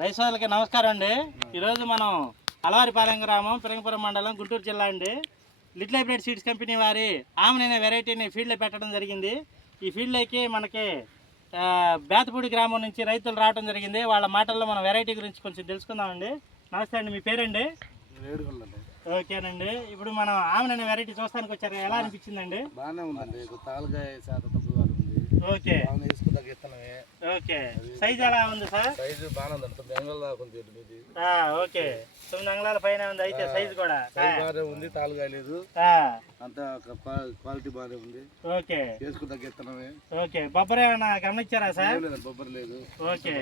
Rice వాళ్ళకి నమస్కారం అండి. ఈరోజు మనం అలవారిపాలెం గ్రామం, పిరంగపురం మండలం, గుంటూరు జిల్లా అండి. లిటిల్ హైబ్రిడ్ సీడ్స్ కంపెనీ వారి ఆమెన్ అనే వెరైటీని ఫీల్డ్లో పెట్టడం జరిగింది. ఈ ఫీల్డ్లోకి మనకి బేతపూడి గ్రామం నుంచి రైతులు రావడం జరిగింది. వాళ్ళ మాటల్లో మనం వెరైటీ గురించి కొంచెం తెలుసుకుందామండి. నమస్తే అండి, మీ పేరండి? ఓకేనండి. ఇప్పుడు మనం ఆమెన్ అనే వెరైటీ చూస్తానికి వచ్చారు, ఎలా అనిపించిందండి? బాగానే ఉందండి. Okay okay. సైజ్ ఎలా ఉంది సార్? సైజు బాగానే ఉందండి. 9 అంగుళాల కొంచెం ఇది. ఓకే, 9 అంగుళాల పైన ఉంది. అయితే సైజ్ కూడా బాగానే ఉంది, తాలుగా లేదు, అంతా క్వాలిటీ బాగానే ఉంది. ఓకే, వేసుకు తగ్గిస్తున్నామే. ఓకే. బొబ్బర్ ఏమైనా గమనించారా సార్? బొబ్బర్ లేదు. ఓకే.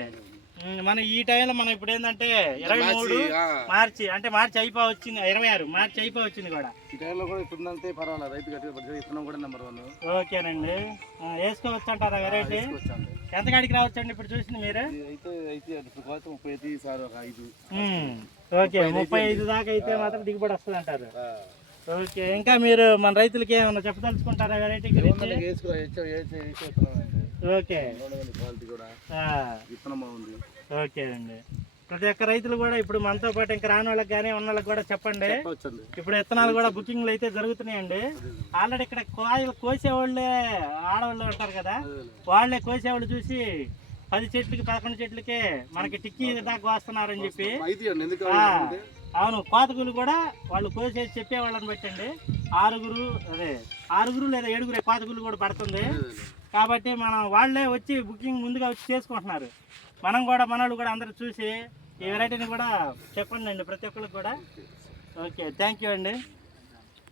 మన ఈ టైంలో మనం ఇప్పుడు ఏంటంటే 23 మార్చి, అంటే మార్చి అయిపోవచ్చింది, 26 మార్చి అయిపోవచ్చింది కూడా. ఈ టైంలో కూడా ఇప్పుడుందంటే పర్వాలేదు, రైతు గట్టి విత్తనం కూడా నెంబర్ 1. ఓకేనండి. వేసుకోవచ్చు అంటారా వెరైటీ? ఎంత కాడికి రావచ్చండి ఇప్పుడు చూసింది మీరు? అయితే 35 సార్, 5. ఓకే, 35 దాకా అయితే మాత్రం దిగుబడి వస్తుంది అంటారు. ఓకే. ఇంకా మీరు మన రైతులకి ఏమన్నా చెప్పదలుచుకుంటారా వెరైటీ గురించి? ఓకే, క్వాలిటీ కూడా విత్తనం బాగుంది. ఓకే అండి. ప్రతి ఒక్క రైతులు కూడా ఇప్పుడు మనతో పాటు ఇంకా రాని వాళ్ళకి కానీ ఉన్న వాళ్ళకి కూడా చెప్పండి. ఇప్పుడు విత్తనాలు కూడా బుకింగ్లు అయితే జరుగుతున్నాయండి. ఆల్రెడీ ఇక్కడ కాయలు కోసేవాళ్ళే ఆడవాళ్ళు ఉంటారు కదా, వాళ్ళే కోసేవాళ్ళు చూసి 10 చెట్లకి 11 చెట్లకే మనకి టిక్కీ దాకా వస్తున్నారని చెప్పి. అవును, కోతకులు కూడా వాళ్ళు కోసేసి చెప్పేవాళ్ళని బట్టండి 6 లేదా 7 కోతకులు కూడా పడుతుంది. కాబట్టి మనం వాళ్ళే వచ్చి బుకింగ్ ముందుగా వచ్చి చేసుకుంటున్నారు. మనం కూడా మనోళ్ళు కూడా అందరూ చూసి ఈ వెరైటీని కూడా చెప్పండి అండి ప్రతి ఒక్కరికి కూడా. ఓకే, థ్యాంక్ యూ అండి.